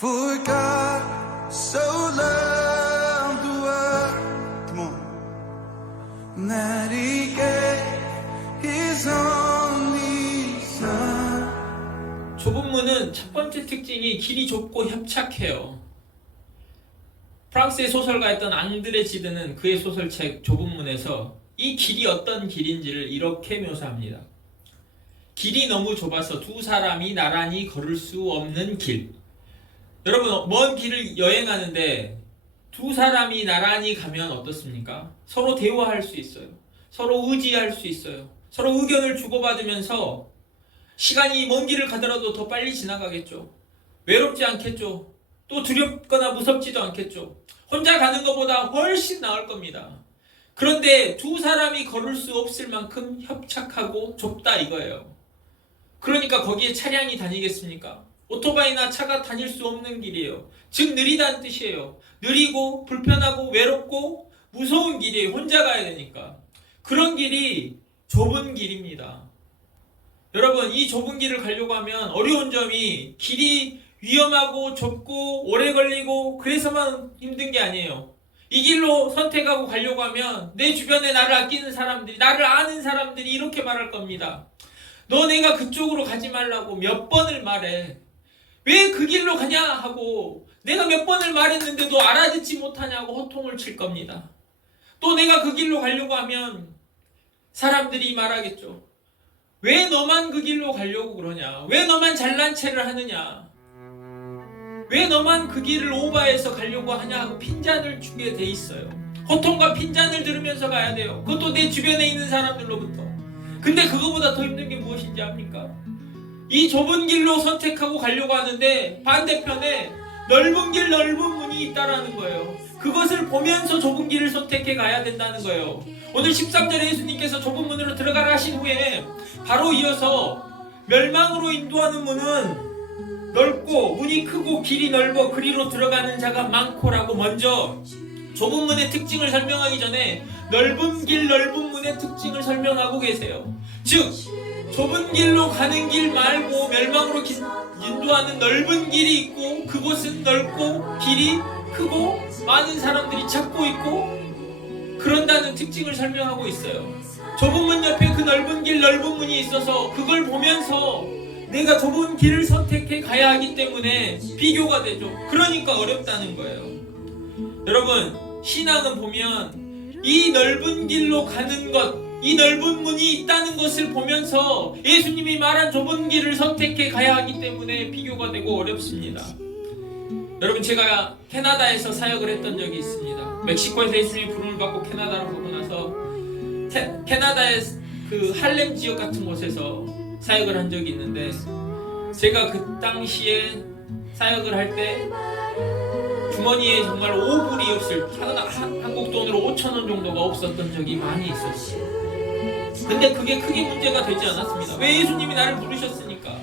For God so loved the world, come on, that He gave His only Son. 좁은 문은 첫 번째 특징이 길이 좁고 협착해요. 프랑스의 소설가였던 앙드레 지드는 그의 소설책 좁은 문에서 이 길이 어떤 길인지를 이렇게 묘사합니다. 길이 너무 좁아서 두 사람이 나란히 걸을 수 없는 길. 여러분, 먼 길을 여행하는데 두 사람이 나란히 가면 어떻습니까? 서로 대화할 수 있어요. 서로 의지할 수 있어요. 서로 의견을 주고받으면서 시간이 먼 길을 가더라도 더 빨리 지나가겠죠. 외롭지 않겠죠. 또 두렵거나 무섭지도 않겠죠. 혼자 가는 것보다 훨씬 나을 겁니다. 그런데 두 사람이 걸을 수 없을 만큼 협착하고 좁다 이거예요. 그러니까 거기에 차량이 다니겠습니까? 오토바이나 차가 다닐 수 없는 길이에요. 즉 느리다는 뜻이에요. 느리고 불편하고 외롭고 무서운 길이에요. 혼자 가야 되니까. 그런 길이 좁은 길입니다. 여러분, 이 좁은 길을 가려고 하면 어려운 점이 길이 위험하고 좁고 오래 걸리고 그래서만 힘든 게 아니에요. 이 길로 선택하고 가려고 하면 내 주변에 나를 아끼는 사람들이, 나를 아는 사람들이 이렇게 말할 겁니다. 너 내가 그쪽으로 가지 말라고 몇 번을 말해. 왜 그 길로 가냐 하고 내가 몇 번을 말했는데도 알아듣지 못하냐고 호통을 칠 겁니다. 또 내가 그 길로 가려고 하면 사람들이 말하겠죠. 왜 너만 그 길로 가려고 그러냐? 왜 너만 잘난 체를 하느냐? 왜 너만 그 길을 오버해서 가려고 하냐 하고 핀잔을 주게 돼 있어요. 호통과 핀잔을 들으면서 가야 돼요. 그것도 내 주변에 있는 사람들로부터. 근데 그거보다 더 힘든 게 무엇인지 압니까? 이 좁은 길로 선택하고 가려고 하는데 반대편에 넓은 길, 넓은 문이 있다라는 거예요. 그것을 보면서 좁은 길을 선택해 가야 된다는 거예요. 오늘 13절에 예수님께서 좁은 문으로 들어가라 하신 후에 바로 이어서 멸망으로 인도하는 문은 넓고 문이 크고 길이 넓어 그리로 들어가는 자가 많고라고 먼저 좁은 문의 특징을 설명하기 전에 넓은 길, 넓은 문의 특징을 설명하고 계세요. 즉 좁은 길로 가는 길 말고 멸망으로 인도하는 넓은 길이 있고 그곳은 넓고 길이 크고 많은 사람들이 찾고 있고 그런다는 특징을 설명하고 있어요. 좁은 문 옆에 그 넓은 길, 넓은 문이 있어서 그걸 보면서 내가 좁은 길을 선택해 가야 하기 때문에 비교가 되죠. 그러니까 어렵다는 거예요. 여러분, 신앙은 보면 이 넓은 길로 가는 것, 이 넓은 문이 있다는 것을 보면서 예수님이 말한 좁은 길을 선택해 가야 하기 때문에 비교가 되고 어렵습니다. 여러분, 제가 캐나다에서 사역을 했던 적이 있습니다. 멕시코에서 예수님이 부름을 받고 캐나다로 가고 나서 캐나다의 그 할렘 지역 같은 곳에서 사역을 한 적이 있는데 제가 그 당시에 사역을 할 때 주머니에 정말 5불이 없을 한국 돈으로 5,000원 정도가 없었던 적이 많이 있었어요. 근데 그게 크게 문제가 되지 않았습니다. 왜? 예수님이 나를 부르셨으니까.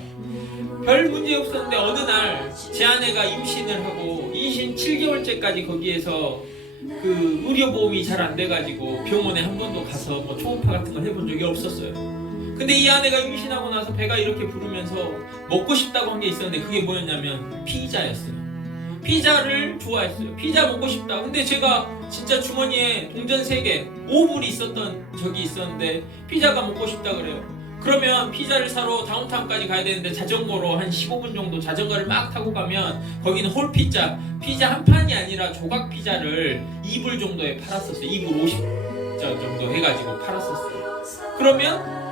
별 문제 없었는데 어느 날 제 아내가 임신을 하고 임신 7개월째까지 거기에서 그 의료보험이 잘 안 돼가지고 병원에 한 번도 가서 뭐 초음파 같은 걸 해본 적이 없었어요. 근데 이 아내가 임신하고 나서 배가 이렇게 부르면서 먹고 싶다고 한 게 있었는데 그게 뭐였냐면 피자였어요. 피자를 좋아했어요. 피자 먹고 싶다. 근데 제가 진짜 주머니에 동전 3개 5불이 있었던 적이 있었는데 피자가 먹고 싶다 그래요. 그러면 피자를 사러 다운타운까지 가야 되는데 자전거로 한 15분 정도 자전거를 막 타고 가면 거기는 홀피자, 피자 한 판이 아니라 조각 피자를 2불 정도에 팔았었어요. 2불 50점 정도 해가지고 팔았었어요. 그러면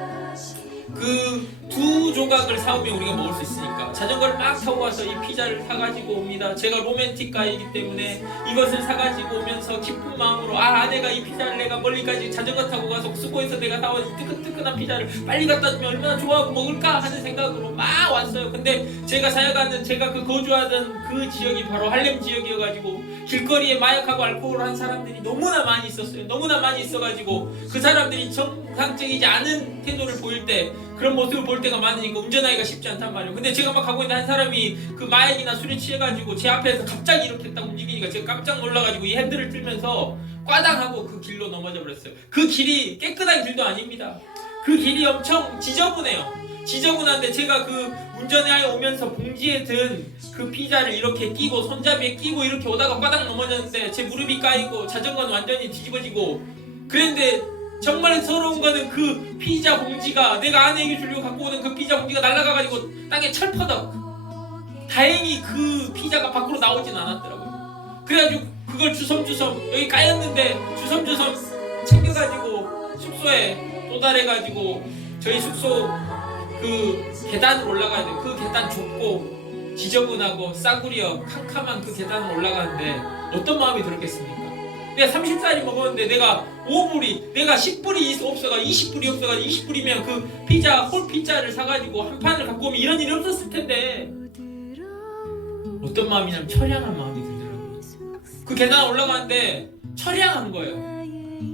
그 두 조각을 사오면 우리가 먹을 수 있으니까 자전거를 막 타고 가서 이 피자를 사가지고 옵니다. 제가 로맨틱가이기 때문에 이것을 사가지고 오면서 기쁜 마음으로 아내가 이 피자를 내가 멀리까지 자전거 타고 가서 수고해서 내가 사온 이 뜨끈뜨끈한 피자를 빨리 갖다 주면 얼마나 좋아하고 먹을까 하는 생각으로 막 왔어요. 근데 제가 사역하는 제가 그 거주하던 그 지역이 바로 할렘 지역이어가지고 길거리에 마약하고 알코올을 한 사람들이 너무나 많이 있었어요. 너무나 많이 있어가지고 그 사람들이 정상적이지 않은 태도를 보일 때 그런 모습을 볼 때가 많으니까 운전하기가 쉽지 않단 말이에요. 근데 제가 막 가고 있는데 한 사람이 그 마약이나 술에 취해가지고 제 앞에서 갑자기 이렇게 딱 움직이니까 제가 깜짝 놀라가지고 이 핸들을 틀면서 꽈당하고 그 길로 넘어져 버렸어요. 그 길이 깨끗한 길도 아닙니다. 그 길이 엄청 지저분해요. 지저분한데 제가 그 운전해 오면서 봉지에 든 그 피자를 이렇게 끼고 손잡이에 끼고 이렇게 오다가 바닥 넘어졌는데 제 무릎이 까이고 자전거는 완전히 뒤집어지고 그랬는데 정말 서러운 거는 그 피자 봉지가 내가 아내에게 주려고 갖고 오는 그 피자 봉지가 날아가가지고 땅에 철퍼덕. 다행히 그 피자가 밖으로 나오진 않았더라고요. 그래가지고 그걸 주섬주섬 여기 까였는데 주섬주섬 챙겨가지고 숙소에 도달해가지고 저희 숙소 그 계단을 올라가야 돼요. 그 계단 좁고 지저분하고 싸구려 캄캄한 그 계단을 올라가는데 어떤 마음이 들었겠습니까? 내가 30살이 먹었는데 내가 5불이 내가 10불이 없어가 20불이 없어가 20불이면 그 피자 홀 피자를 사가지고 한 판을 갖고 오면 이런 일이 없었을 텐데 어떤 마음이냐면 처량한 마음이 들더라고요. 그 계단 올라가는데 처량한 거예요.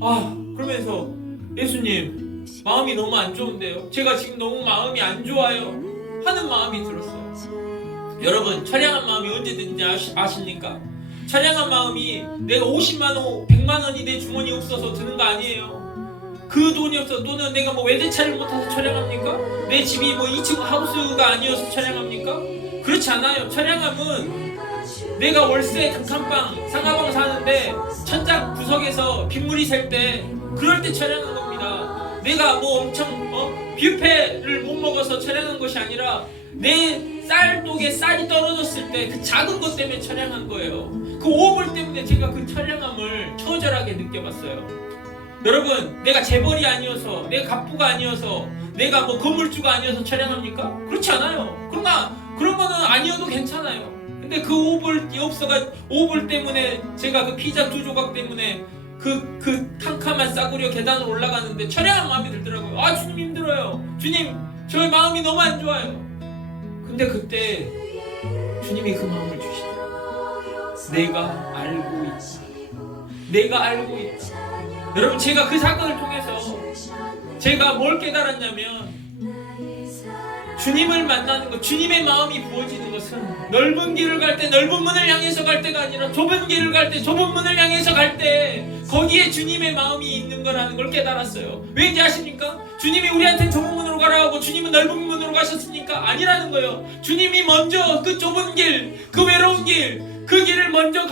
아 그러면서 예수님 마음이 너무 안 좋은데요. 제가 지금 너무 마음이 안 좋아요 하는 마음이 들었어요. 여러분 처량한 마음이 언제든지 아십니까? 처량한 마음이 내가 50만원 100만원이 내 주머니에 없어서 드는 거 아니에요. 그 돈이 없어 또는 내가 뭐 외제차를 못 타서 처량합니까? 내 집이 뭐 2층 하우스가 아니어서 처량합니까? 그렇지 않아요. 처량함은 내가 월세 단칸방 상가방 사는데 천장 구석에서 빗물이 셀 때 그럴 때 처량한 겁니다. 내가 뭐 엄청 뷔페를 못 먹어서 처량한 것이 아니라 내 쌀독에 쌀이 떨어졌을 때 그 작은 것 때문에 처량한 거예요. 그 5불 때문에 제가 그 처량함을 처절하게 느껴봤어요. 여러분 내가 재벌이 아니어서 내가 갑부가 아니어서 내가 뭐 건물주가 아니어서 처량합니까? 그렇지 않아요. 그러나 그런 거는 아니어도 괜찮아요. 근데 그 5불이 없어가 5불 때문에 제가 그 피자 2조각 때문에 그 캄캄한 싸구려 계단을 올라가는데 처량한 마음이 들더라고요. 아 주님 힘들어요. 주님 저의 마음이 너무 안 좋아요. 근데 그때 주님이 그 마음을 주시더라고요. 내가 알고 있다. 내가 알고 있다. 여러분 제가 그 사건을 통해서 제가 뭘 깨달았냐면 주님을 만나는 것, 주님의 마음이 부어지는 것은 넓은 길을 갈 때 넓은 문을 향해서 갈 때가 아니라 좁은 길을 갈 때 좁은 문을 향해서 갈 때 거기에 주님의 마음이 있는 거라는 걸 깨달았어요. 왜인지 아십니까? 주님이 우리한테 좁은 문으로 가라 하고 주님은 넓은 문으로 가셨으니까 아니라는 거예요. 주님이 먼저 그 좁은 길, 그 외로운 길, 그 길을 먼저